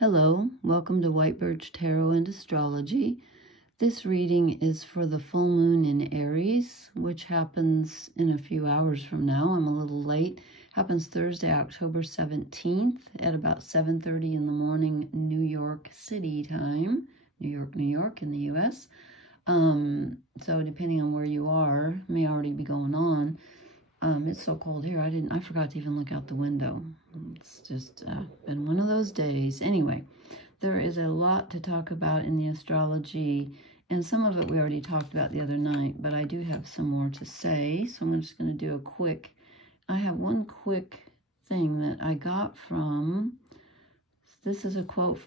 Hello, welcome to White Birch Tarot and Astrology. This reading is for the full moon in Aries, which happens in a few hours from now. I'm a little late. Happens Thursday, October 17th at about 7:30 in the morning, New York City time. New York in the U.S. So depending on where you are, may already be going on. It's so cold here. I forgot to even look out the window. It's just been one of those days. Anyway, there is a lot to talk about in the astrology, and some of it we already talked about the other night, but I do have some more to say, so I'm just going to do I have one quick thing that I got from, this is a quote,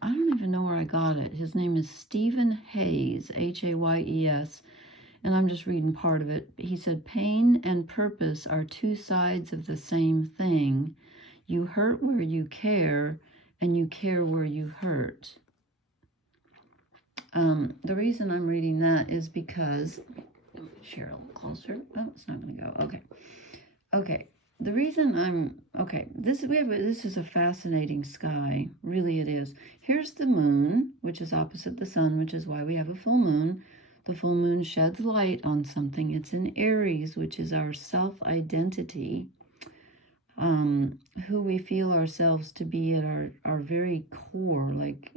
I don't even know where I got it. His name is Stephen Hayes, Hayes, and I'm just reading part of it. He said, pain and purpose are two sides of the same thing. You hurt where you care, and you care where you hurt. The reason I'm reading that is because, share a little closer. Oh, it's not going to go. Okay. The reason this is a fascinating sky. Really it is. Here's the moon, which is opposite the sun, which is why we have a full moon. The full moon sheds light on something. It's in Aries, which is our self-identity, who we feel ourselves to be at our very core, like,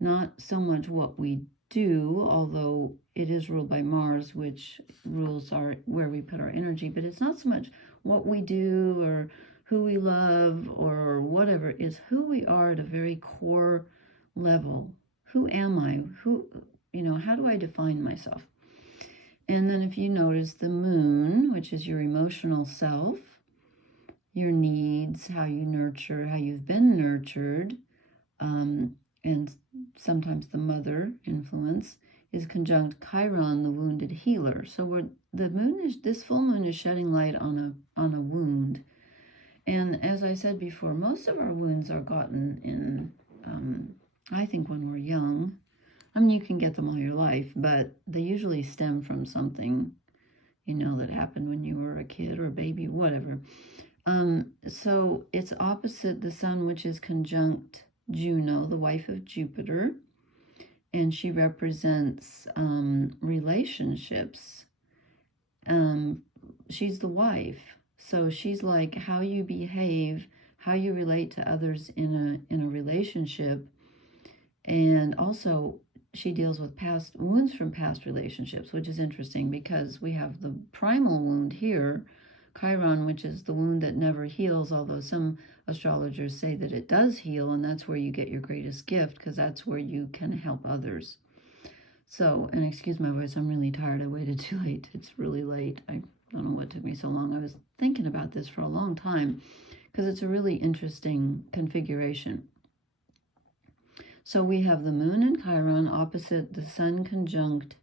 not so much what we do, although it is ruled by Mars, which rules where we put our energy, but it's not so much what we do or who we love or whatever. It's who we are at a very core level. Who am I? How do I define myself? And then if you notice the moon, which is your emotional self, your needs, how you nurture, how you've been nurtured, and sometimes the mother influence, is conjunct Chiron, the wounded healer. So this full moon is shedding light on a wound. And as I said before, most of our wounds are gotten in, I think, when we're young. I mean, you can get them all your life, but they usually stem from something, that happened when you were a kid or a baby, whatever. So it's opposite the sun, which is conjunct Juno, the wife of Jupiter, and she represents relationships. She's the wife, so she's like how you behave, how you relate to others in a relationship, and also she deals with past wounds from past relationships, which is interesting because we have the primal wound here, Chiron, which is the wound that never heals, although some astrologers say that it does heal, and that's where you get your greatest gift, because that's where you can help others. So, and excuse my voice, I'm really tired. I waited too late. It's really late. I don't know what took me so long. I was thinking about this for a long time because it's a really interesting configuration. So we have the moon and Chiron opposite the sun conjunct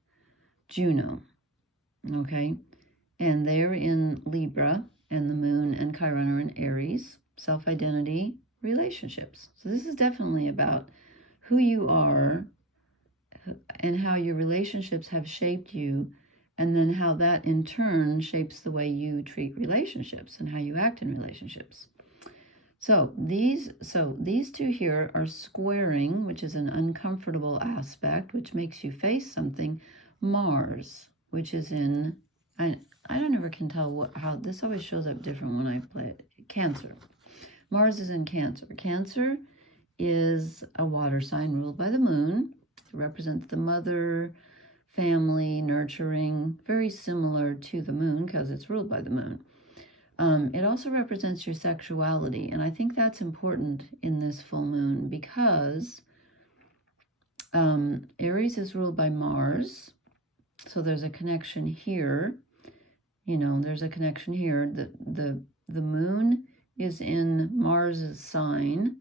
Juno, okay? And they're in Libra, and the moon and Chiron are in Aries, self-identity, relationships. So this is definitely about who you are and how your relationships have shaped you, and then how that in turn shapes the way you treat relationships and how you act in relationships. So these two here are squaring, which is an uncomfortable aspect, which makes you face something. Mars, which is in, I don't ever can tell how this always shows up different when I play it. Cancer. Mars is in Cancer. Cancer is a water sign ruled by the moon. It represents the mother, family, nurturing, very similar to the moon because it's ruled by the moon. It also represents your sexuality, and I think that's important in this full moon because Aries is ruled by Mars, so there's a connection here. There's a connection here. The moon is in Mars's sign,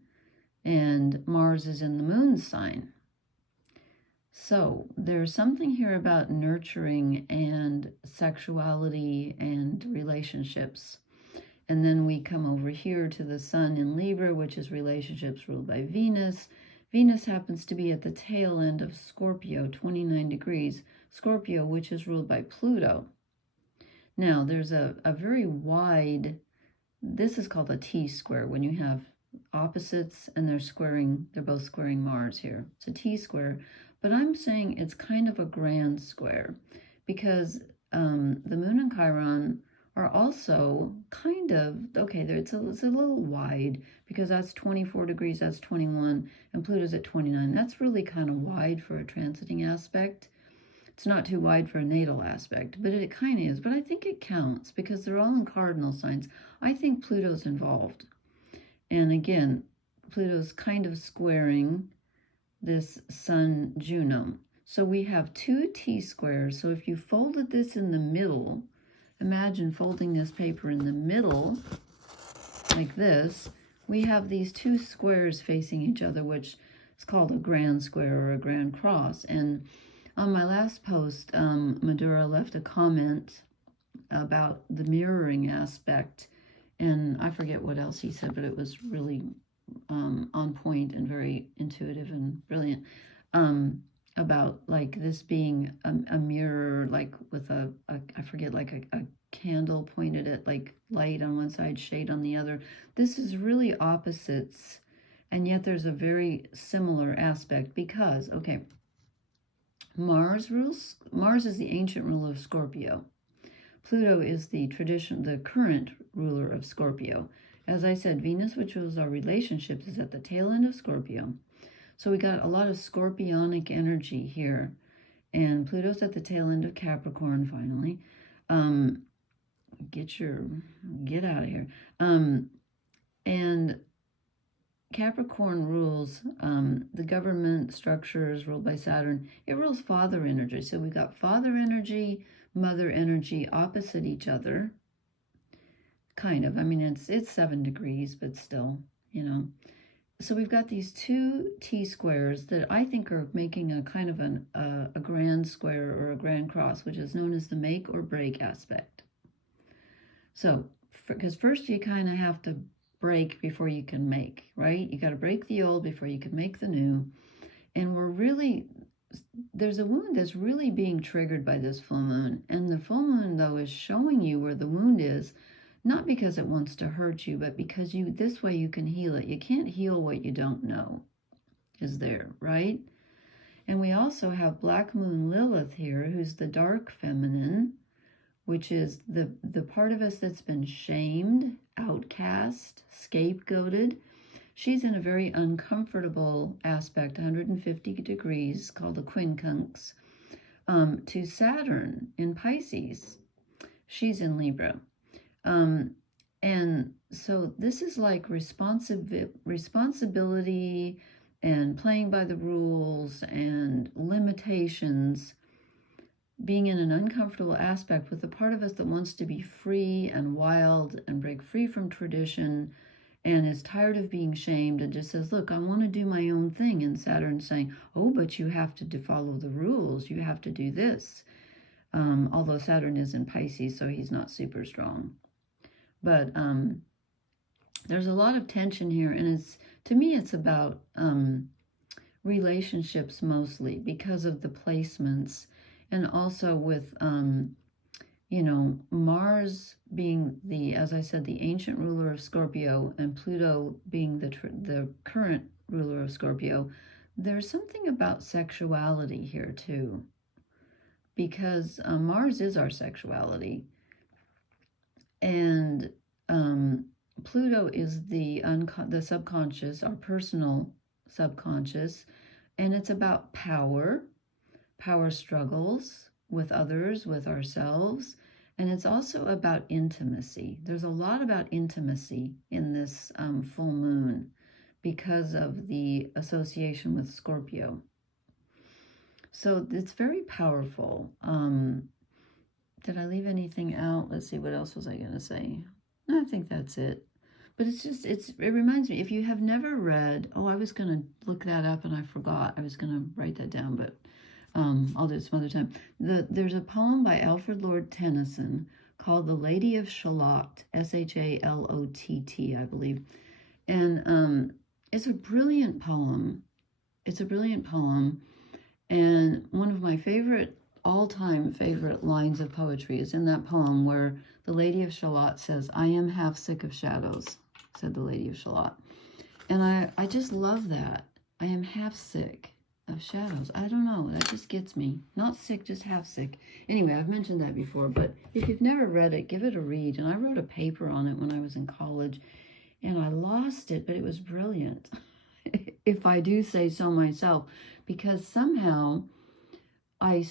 and Mars is in the moon's sign. So there's something here about nurturing and sexuality and relationships. And then we come over here to the sun in Libra, which is relationships ruled by Venus. Venus happens to be at the tail end of Scorpio, 29 degrees. Scorpio, which is ruled by Pluto. Now, there's a very wide, this is called a T-square, when you have opposites, and they're both squaring Mars here. It's a T-square, but I'm saying it's kind of a grand square because the Moon and Chiron are also kind of, okay, it's a little wide because that's 24 degrees, that's 21, and Pluto's at 29. That's really kind of wide for a transiting aspect. It's not too wide for a natal aspect, but it kind of is. But I think it counts because they're all in cardinal signs. I think Pluto's involved. And again, Pluto's kind of squaring this Sun Juno. So we have two T-squares. So if you folded this in the middle, imagine folding this paper in the middle like this, we have these two squares facing each other, which is called a grand square or a grand cross. And on my last post, Madura left a comment about the mirroring aspect, and I forget what else he said, but it was really on point and very intuitive and brilliant, about like this being a mirror, like with I forget, like a candle pointed at like light on one side, shade on the other. This is really opposites, and yet there's a very similar aspect because, okay, Mars is the ancient ruler of Scorpio. Pluto is the current ruler of Scorpio. As I said, Venus, which was our relationships, is at the tail end of Scorpio. So we got a lot of scorpionic energy here. And Pluto's at the tail end of Capricorn, finally. Get out of here. And Capricorn rules the government structures ruled by Saturn. It rules father energy. So we've got father energy, mother energy opposite each other. Kind of. I mean, it's 7 degrees, but still, you know. So we've got these two T-squares that I think are making a kind of a grand square or a grand cross, which is known as the make or break aspect. So, because first you kind of have to break before you can make, right? You got to break the old before you can make the new. And there's a wound that's really being triggered by this full moon. And the full moon, though, is showing you where the wound is, not because it wants to hurt you, but because this way you can heal it. You can't heal what you don't know is there, right? And we also have Black Moon Lilith here, who's the dark feminine, which is the part of us that's been shamed, outcast, scapegoated. She's in a very uncomfortable aspect, 150 degrees, called the quincunx, to Saturn in Pisces. She's in Libra. And so this is like responsibility and playing by the rules and limitations, being in an uncomfortable aspect with the part of us that wants to be free and wild and break free from tradition and is tired of being shamed and just says, look, I want to do my own thing. And Saturn's saying, oh, but you have to follow the rules. You have to do this. Although Saturn is in Pisces, so he's not super strong. But there's a lot of tension here, and to me it's about relationships mostly because of the placements, and also with Mars being as I said, the ancient ruler of Scorpio, and Pluto being the current ruler of Scorpio. There's something about sexuality here too, because Mars is our sexuality. And Pluto is the subconscious, our personal subconscious, and it's about power struggles with others, with ourselves, and it's also about intimacy. There's a lot about intimacy in this full moon because of the association with Scorpio. So it's very powerful. Did I leave anything out? Let's see, what else was I going to say? No, I think that's it. But it reminds me, if you have never read, I was going to look that up and I forgot. I was going to write that down, but I'll do it some other time. There's a poem by Alfred Lord Tennyson called The Lady of Shalott, Shalott, I believe. And it's a brilliant poem. And one of my all-time favorite lines of poetry is in that poem where the Lady of Shalott says, I am half sick of shadows, said the Lady of Shalott. And I just love that. I am half sick of shadows. I don't know. That just gets me. Not sick, just half sick. Anyway, I've mentioned that before. But if you've never read it, give it a read. And I wrote a paper on it when I was in college. And I lost it, but it was brilliant. If I do say so myself. Because somehow I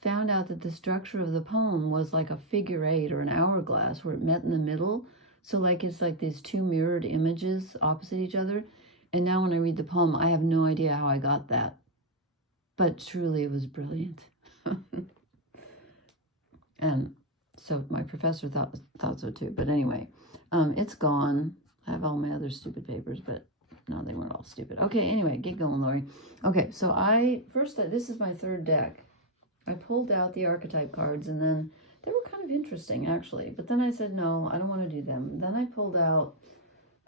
found out that the structure of the poem was like a figure 8 or an hourglass where it met in the middle. So like it's like these two mirrored images opposite each other. And now when I read the poem, I have no idea how I got that. But truly it was brilliant. And so my professor thought so too. But anyway, it's gone. I have all my other stupid papers, but no, they weren't all stupid. Okay, anyway, get going, Lori. Okay, so this is my third deck. I pulled out the archetype cards, and then they were kind of interesting, actually. But then I said, no, I don't want to do them. Then I pulled out,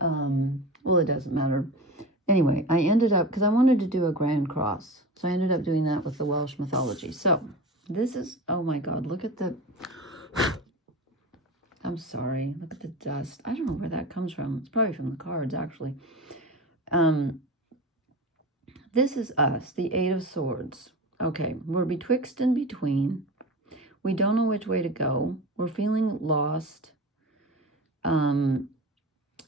well, it doesn't matter. Anyway, I ended up, because I wanted to do a Grand Cross. So I ended up doing that with the Welsh Mythology. So this is, oh my God, look at the, I'm sorry, look at the dust. I don't know where that comes from. It's probably from the cards, actually. This is us, the 8 of Swords. Okay, we're betwixt and between. We don't know which way to go. We're feeling lost.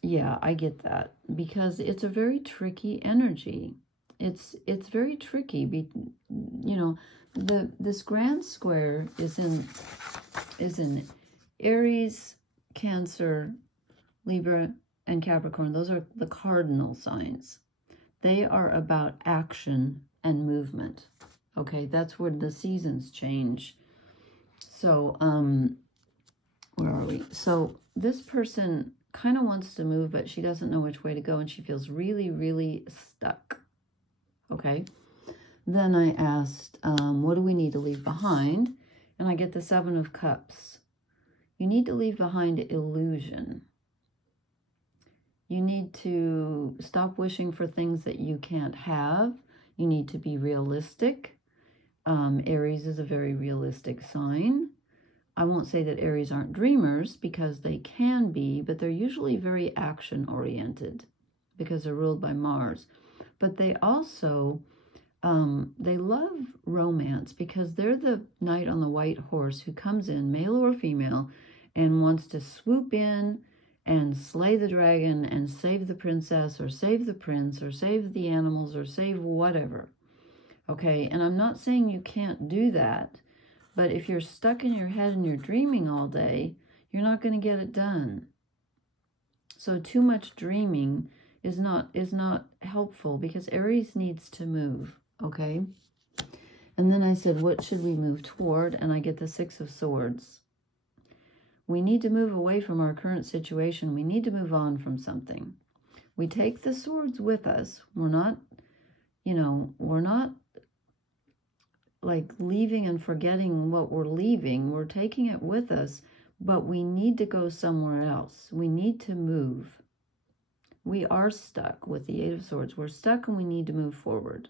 Yeah, I get that. Because it's a very tricky energy. It's very tricky. You know, this grand square is in Aries, Cancer, Libra, and Capricorn. Those are the cardinal signs. They are about action and movement. Okay, that's where the seasons change. So, where are we? So this person kind of wants to move, but she doesn't know which way to go, and she feels really, really stuck. Okay. Then I asked, what do we need to leave behind? And I get the 7 of Cups. You need to leave behind illusion. You need to stop wishing for things that you can't have. You need to be realistic. Aries is a very realistic sign. I won't say that Aries aren't dreamers, because they can be, but they're usually very action-oriented because they're ruled by Mars. But they also, they love romance, because they're the knight on the white horse who comes in, male or female, and wants to swoop in and slay the dragon and save the princess or save the prince or save the animals or save whatever. Okay, and I'm not saying you can't do that, but if you're stuck in your head and you're dreaming all day, you're not going to get it done. So too much dreaming is not helpful, because Aries needs to move, okay? And then I said, what should we move toward? And I get the 6 of Swords. We need to move away from our current situation. We need to move on from something. We take the swords with us. We're not, you know, we're not like leaving and forgetting what we're leaving. We're taking it with us, but we need to go somewhere else. We need to move. We are stuck with the 8 of Swords. We're stuck and we need to move forward.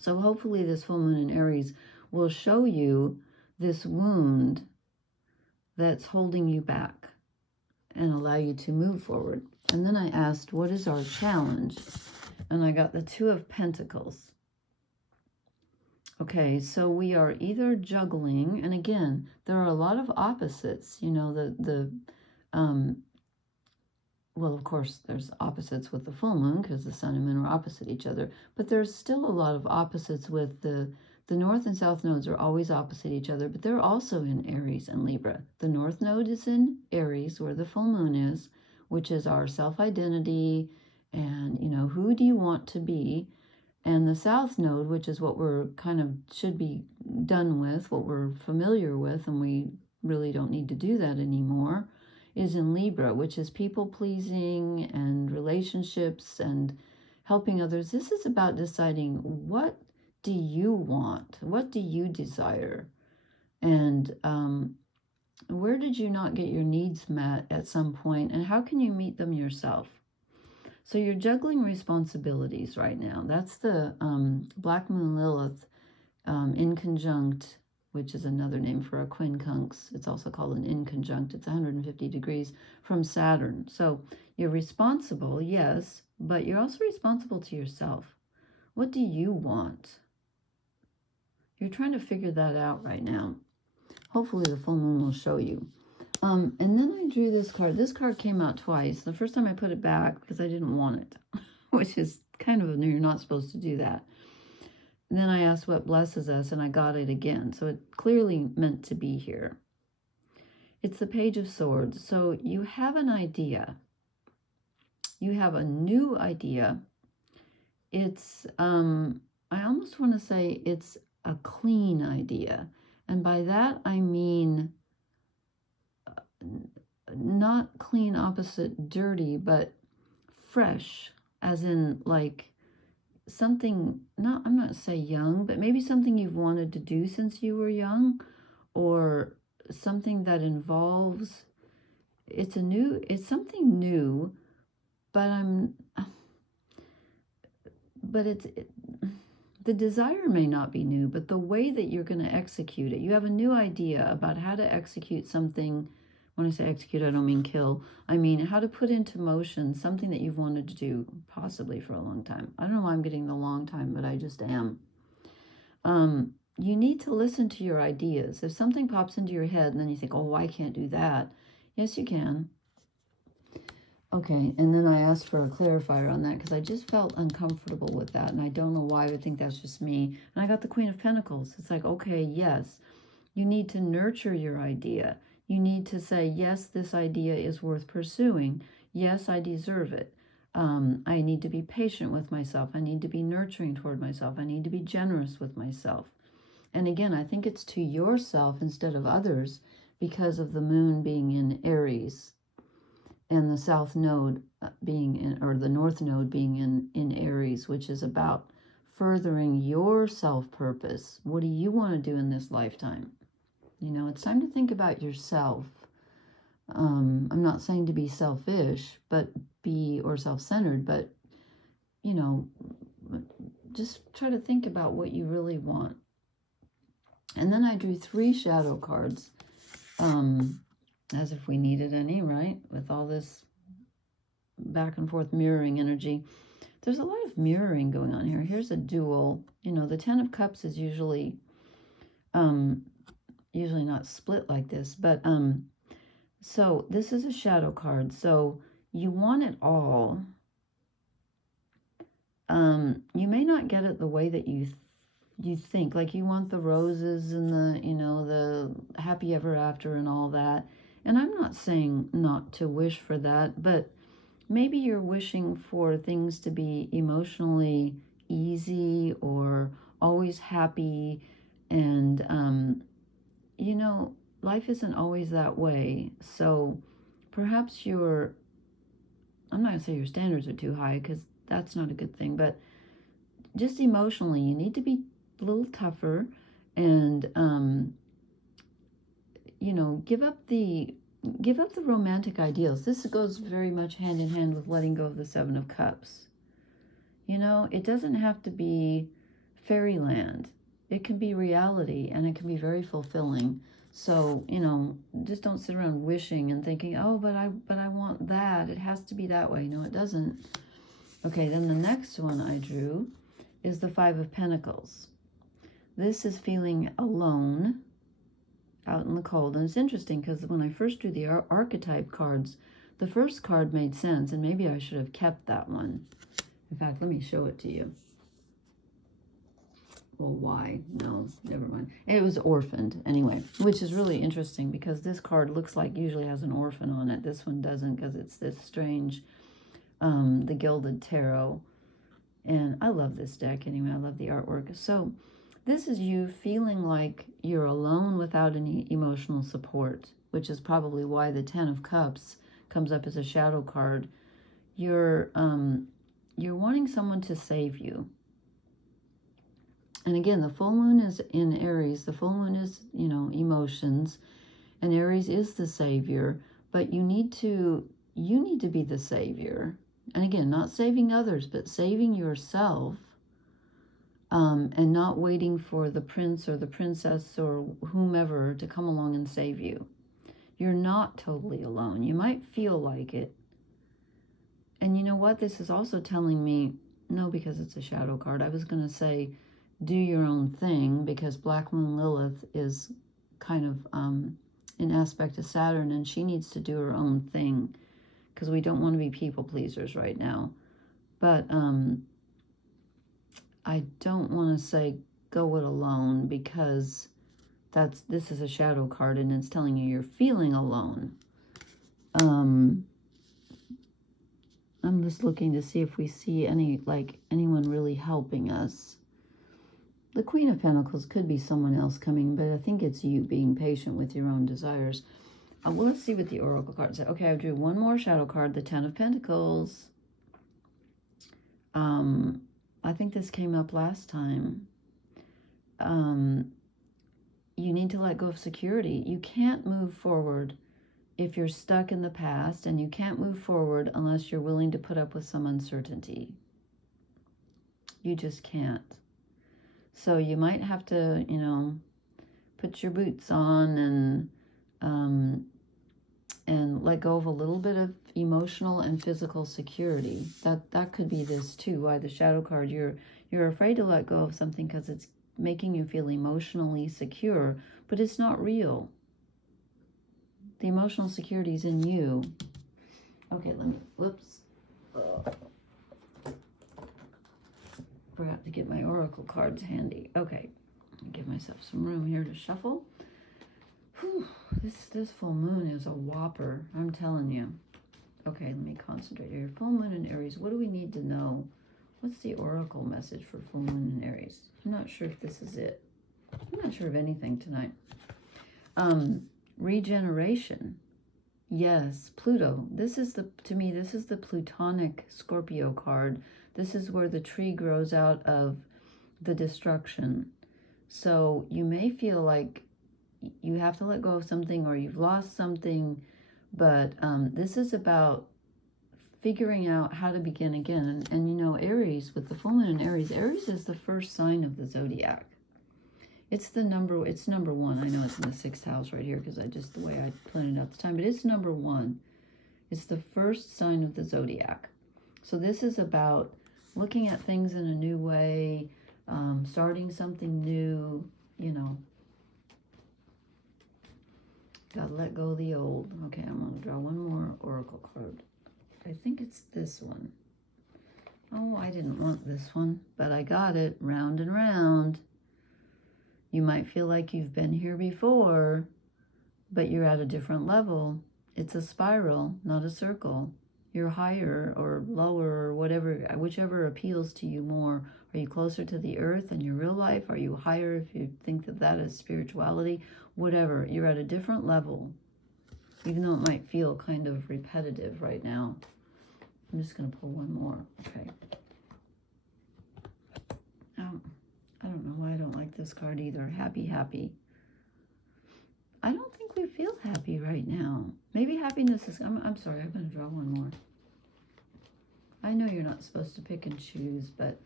So hopefully this full moon in Aries will show you this wound that's holding you back and allow you to move forward. And then I asked, what is our challenge? And I got the 2 of Pentacles. Okay, so we are either juggling, and again, there are a lot of opposites. You know, well, of course, there's opposites with the full moon, because the sun and moon are opposite each other. But there's still a lot of opposites with the north and south nodes are always opposite each other, but they're also in Aries and Libra. The north node is in Aries, where the full moon is, which is our self-identity, and, you know, who do you want to be? And the south node, which is what we're kind of should be done with, what we're familiar with, and we really don't need to do that anymore, is in Libra, which is people-pleasing and relationships and helping others. This is about deciding, what do you want? What do you desire? And where did you not get your needs met at some point? And how can you meet them yourself? So you're juggling responsibilities right now. That's the Black Moon Lilith in conjunct which is another name for a quincunx. It's also called an inconjunct. It's 150 degrees from Saturn. So you're responsible, yes, but you're also responsible to yourself. What do you want? You're trying to figure that out right now. Hopefully the full moon will show you. And then I drew this card. This card came out twice. The first time I put it back because I didn't want it, which is kind of, you're not supposed to do that. And then I asked what blesses us, and I got it again. So it clearly meant to be here. It's the Page of Swords. So you have an idea. You have a new idea. It's, I almost want to say it's a clean idea. And by that, I mean not clean opposite dirty, but fresh, as in like something, not, I'm not going to say young, but maybe something you've wanted to do since you were young, or something that involves, it's something new, but the desire may not be new, but the way that you're going to execute it, you have a new idea about how to execute something. When I say execute, I don't mean kill. I mean how to put into motion something that you've wanted to do possibly for a long time. I don't know why I'm getting the long time, but I just am. You need to listen to your ideas. If something pops into your head and then you think, oh, I can't do that. Yes, you can. Okay, and then I asked for a clarifier on that because I just felt uncomfortable with that. And I don't know why. I think that's just me. And I got the Queen of Pentacles. It's like, okay, yes, you need to nurture your idea. You need to say, yes, this idea is worth pursuing. Yes, I deserve it. I need to be patient with myself. I need to be nurturing toward myself. I need to be generous with myself. And again, I think it's to yourself instead of others because of the moon being in Aries and the south node being in, or the north node being in Aries, which is about furthering your self-purpose. What do you want to do in this lifetime? You know, it's time to think about yourself. I'm not saying to be selfish, or self-centered, but, you know, just try to think about what you really want. And then I drew 3 shadow cards, as if we needed any, right? With all this back and forth mirroring energy. There's a lot of mirroring going on here. Here's a dual. You know, the 10 of Cups is usually not split like this, but so this is a shadow card. So you want it all. You may not get it the way that you think. Like you want the roses and the, you know, the happy ever after and all that. And I'm not saying not to wish for that, but maybe you're wishing for things to be emotionally easy or always happy. And, you know, life isn't always that way. So perhaps I'm not going to say your standards are too high because that's not a good thing, but just emotionally, you need to be a little tougher and, you know, give up the romantic ideals. This goes very much hand in hand with letting go of the 7 of Cups. You know, it doesn't have to be fairyland. It can be reality, and it can be very fulfilling. So, you know, just don't sit around wishing and thinking, oh, but I want that. It has to be that way. No, it doesn't. Okay, then the next one I drew is the 5 of Pentacles. This is feeling alone out in the cold. And it's interesting because when I first drew the archetype cards, the first card made sense, and maybe I should have kept that one. In fact, let me show it to you. Well, why? No, never mind. It was orphaned anyway, which is really interesting because this card looks like usually has an orphan on it. This one doesn't because it's this strange, the Gilded Tarot. And I love this deck anyway. I love the artwork. So this is you feeling like you're alone without any emotional support, which is probably why the 10 of Cups comes up as a shadow card. You're wanting someone to save you. And again, the full moon is in Aries. The full moon is, you know, emotions, and Aries is the savior. But you need to be the savior. And again, not saving others, but saving yourself. and not waiting for the prince or the princess or whomever to come along and save you. You're not totally alone. You might feel like it. And you know what? This is also telling me, no, because it's a shadow card. I was going to say, do your own thing, because Black Moon Lilith is kind of in aspect to Saturn, and she needs to do her own thing, because we don't want to be people pleasers right now. But I don't want to say go it alone, because this is a shadow card and it's telling you you're feeling alone. I'm just looking to see if we see anyone really helping us. The Queen of Pentacles could be someone else coming, but I think it's you being patient with your own desires. Well, let's see what the Oracle cards say. Okay, I drew one more shadow card, the Ten of Pentacles. I think this came up last time. You need to let go of security. You can't move forward if you're stuck in the past, and you can't move forward unless you're willing to put up with some uncertainty. You just can't. So you might have to, you know, put your boots on and let go of a little bit of emotional and physical security. That could be this too. Why the shadow card, you're afraid to let go of something because it's making you feel emotionally secure, but it's not real. The emotional security is in you. Okay, whoops. Forgot to get my oracle cards handy. Okay, give myself some room here to shuffle. Whew, this full moon is a whopper, I'm telling you. Okay, let me concentrate here. Full moon in Aries, what do we need to know? What's the oracle message for full moon in Aries? I'm not sure if this is it. I'm not sure of anything tonight. Regeneration. Yes, Pluto. To me, this is the Plutonic Scorpio card. This is where the tree grows out of the destruction. So you may feel like you have to let go of something, or you've lost something, but this is about figuring out how to begin again. And you know, Aries, with the full moon in Aries is the first sign of the zodiac. It's number one. I know it's in the sixth house right here because the way I planned it out the time, but it's number one. It's the first sign of the zodiac. So this is about looking at things in a new way, starting something new, you know. Gotta let go of the old. Okay, I'm gonna draw one more oracle card. I think it's this one. Oh, I didn't want this one, but I got it. Round and round. You might feel like you've been here before, but you're at a different level. It's a spiral, not a circle. You're higher or lower or whatever, whichever appeals to you more. Are you closer to the earth in your real life? Are you higher if you think that that is spirituality? Whatever, you're at a different level, even though it might feel kind of repetitive right now. I'm just going to pull one more. Okay. I don't know why I don't like this card either. Happy, happy. I don't think we feel happy right now. Maybe happiness is... I'm sorry, I'm going to draw one more. I know you're not supposed to pick and choose, but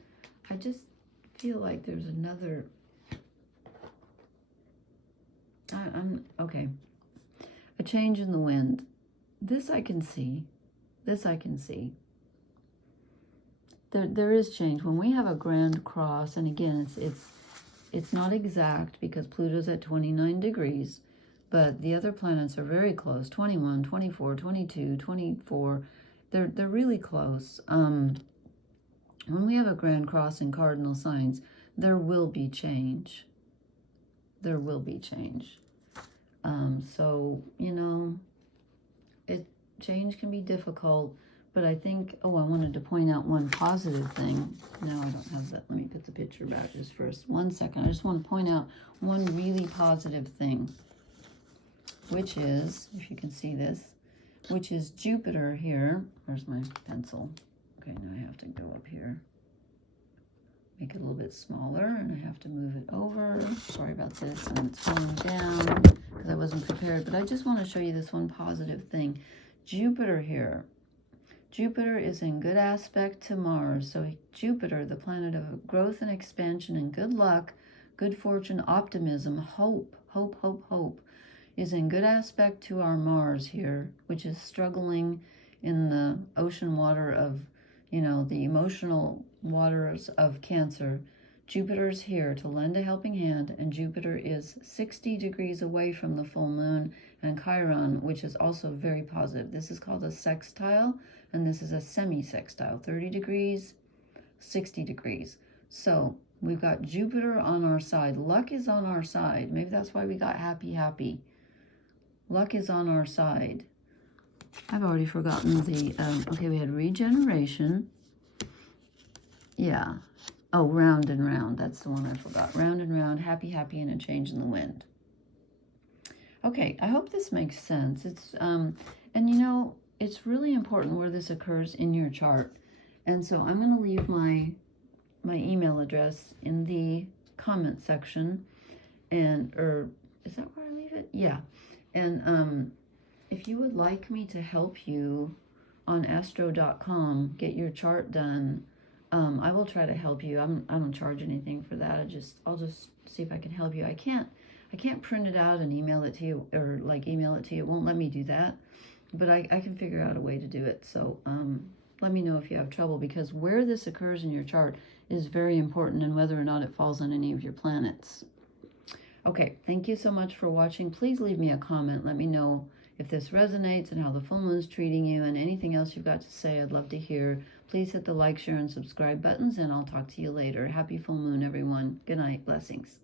I just feel like there's another... okay. A change in the wind. This I can see. This I can see. There is change. When we have a grand cross, and again, it's not exact because Pluto's at 29 degrees, but the other planets are very close, 21, 24, 22, 24. They're really close. When we have a grand cross in cardinal signs, there will be change. There will be change. So, you know, change can be difficult, but I think, I wanted to point out one positive thing. No, I don't have that. Let me put the picture back just first. 1 second. I just want to point out one really positive thing, which is, if you can see this, which is Jupiter here. Where's my pencil? Okay, now I have to go up here. Make it a little bit smaller, and I have to move it over. Sorry about this, and it's falling down because I wasn't prepared. But I just want to show you this one positive thing. Jupiter here. Jupiter is in good aspect to Mars. So Jupiter, the planet of growth and expansion and good luck, good fortune, optimism, hope, is in good aspect to our Mars here, which is struggling in the ocean water of, the emotional waters of Cancer. Jupiter's here to lend a helping hand, and Jupiter is 60 degrees away from the full moon and Chiron, which is also very positive. This is called a sextile, and this is a semi-sextile, 30 degrees, 60 degrees. So we've got Jupiter on our side. Luck is on our side. Maybe that's why we got happy. Luck is on our side. I've already forgotten the, okay, we had regeneration. Yeah. Oh, round and round. That's the one I forgot. Round and round, happy, and a change in the wind. Okay, I hope this makes sense. It's, and it's really important where this occurs in your chart. And so I'm going to leave my email address in the comment section. Or is that where I leave it? Yeah. And if you would like me to help you on astro.com get your chart done, I will try to help you. I don't charge anything for that. I'll just see if I can help you. I can't print it out and email it to you, or email it to you. It won't let me do that, but I can figure out a way to do it. So let me know if you have trouble, because where this occurs in your chart is very important, and whether or not it falls on any of your planets. Okay, thank you so much for watching. Please leave me a comment. Let me know if this resonates and how the full moon's treating you, and anything else you've got to say. I'd love to hear. Please hit the like, share, and subscribe buttons, and I'll talk to you later. Happy full moon, everyone. Good night. Blessings.